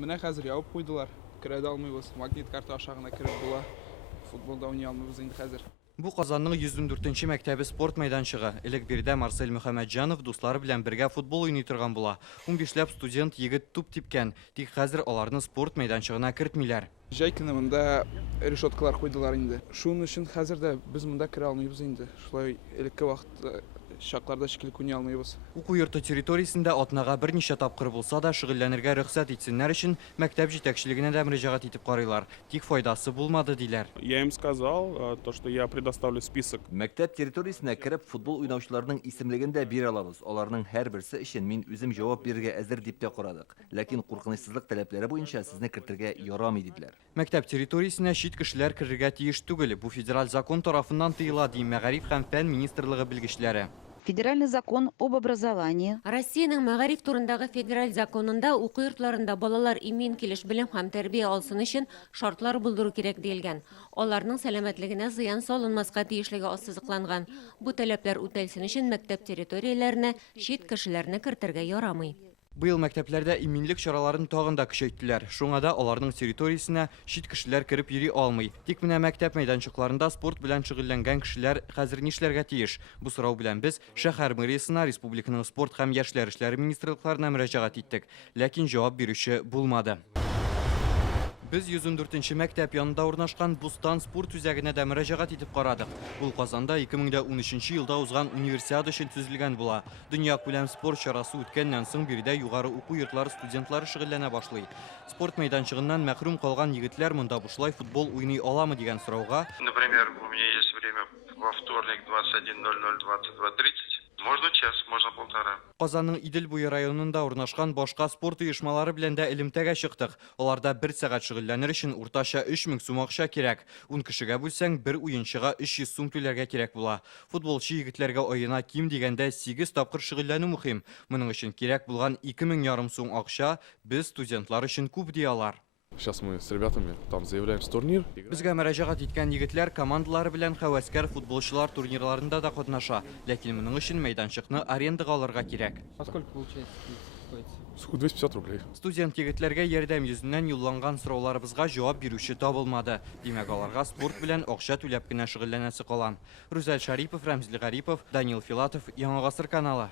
Менә хәзер ябып куйдылар. Керә дә алмыйбыз. Магнит карта ашагына кереп була. Футболда уйный алмыйбыз инде хәзер. Бу Казанның 114-нче мәктәбе спорт майданчыгы. Элек бирдә Марсель Мөхәммәтҗанов дуслары белән бергә футбол уйный торган була. 15ләп студент егет туп типкән. Тик хәзер аларны спорт майданчыгына кертмиләр. Җәй көне монда решеткалар куйдылар инде. Шуның өчен хәзер дә без монда керә алмыйбыз инде. Шулай элекке вакытта шакларда шикелле уйный алмыйбыз. Уку йорты территориясендә атнага берничә тапкыр булса да шөгыльләнергә рөхсәт итсеннәр өчен мәктәп җитәкчелегенә дә мөрәҗәгать итеп карыйлар. Тик файдасы булмады диләр. Я им сказал, то, что я предоставлю список. Мәктәп территориясенә кереп футбол уйнаучыларның исемлеген дә бирә алабыз. Аларның һәрберсе өчен мин үзем җавап бирергә әзер дип тә карадык. Ләкин куркынычсызлык таләпләре буенча сезне кертергә ярамый диделәр. Мәктәп территориясенә чит кешеләр керергә тиеш түгел. Бу федераль закон тарафыннан тыела, ди Мәгариф һәм фән министрлыгы белгечләре. Федеральный закон об образовании. Россиянең мәгариф турындагы федераль законында уку йортларында балалар имин килеш белем һәм тәрбия алсын өчен шартлар булдыру кирәк диелгән. Аларның сәламәтлегенә зыян салынмаска тиешлеге ассызыкланган. Бу таләпләр үтәлсен өчен мәктәп территорияләренә чит кешеләрне кертергә ярамый. Быел мәктәпләрдә иминлек чараларын тагын да көчәйттеләр. Шуңа да аларның территориясенә чит кешеләр кереп йөри алмый. Тик менә мәктәп мәйданчыкларында спорт белән шөгыльләнгән кешеләр хәзер нишләргә тиеш? Бу сорау белән без шәһәр мэриясенә, республиканың спорт һәм яшьләр эшләре министрлыкларына мөрәҗәгать иттек. Ләкин җавап бирүче булмады. Biz 114-нче мәктәп янында урнашкан Бустан спорт үзәгенә дә мөрәҗәгать итеп карадык. Ул Казанда 2013 елда узган универсиада өчен төзелгән була. Дөньякүләм спорт чарасы үткәннән соң биредә югары уку йортлары студентлары шөгыльләнә башлый. Спорт мәйданчыгыннан мәхрүм калган егетләр монда бушлай футбол уйный аламы дигән сорауга, Например, у меня есть время во вторник 21:00, 22:30. Можно час, можно полтора. Казанның Идел буе районында урнашкан башка спорт оешмалары белән дә элемтәгә чыктык. Аларда 1 сәгать шөгыльләнер өчен уртача 3000 сум акча кирәк. 10 кешегә бүлсәң, бер уенчыга 300 сум түләргә кирәк була. Футболчы егетләргә аена ким дигәндә 8 тапкыр шөгыльләнү мөһим. Моның өчен кирәк булган 2500 сум акча без студентлар өчен күп диялар. Сейчас мы с ребятами там заявляемся в турнир. Безгә мөрәҗәгать иткән егетләр командалары белән хәвәскәр футболчылар турнирларында да катнаша. Ләкин моның өчен мәйданчыкны арендага алырга кирәк. А сколько получается? 250 рублей. Студент егетләргә ярдәм йөзеннән юлланган сорауларыбызга җавап бирүче табылмады. Димәк, аларга спорт белән акча түләп кенә шөгыльләнәсе калган. Рүзәл Шарипов, Рамзил Гарипов, Данил Филатов, Яңа гасыр каналы.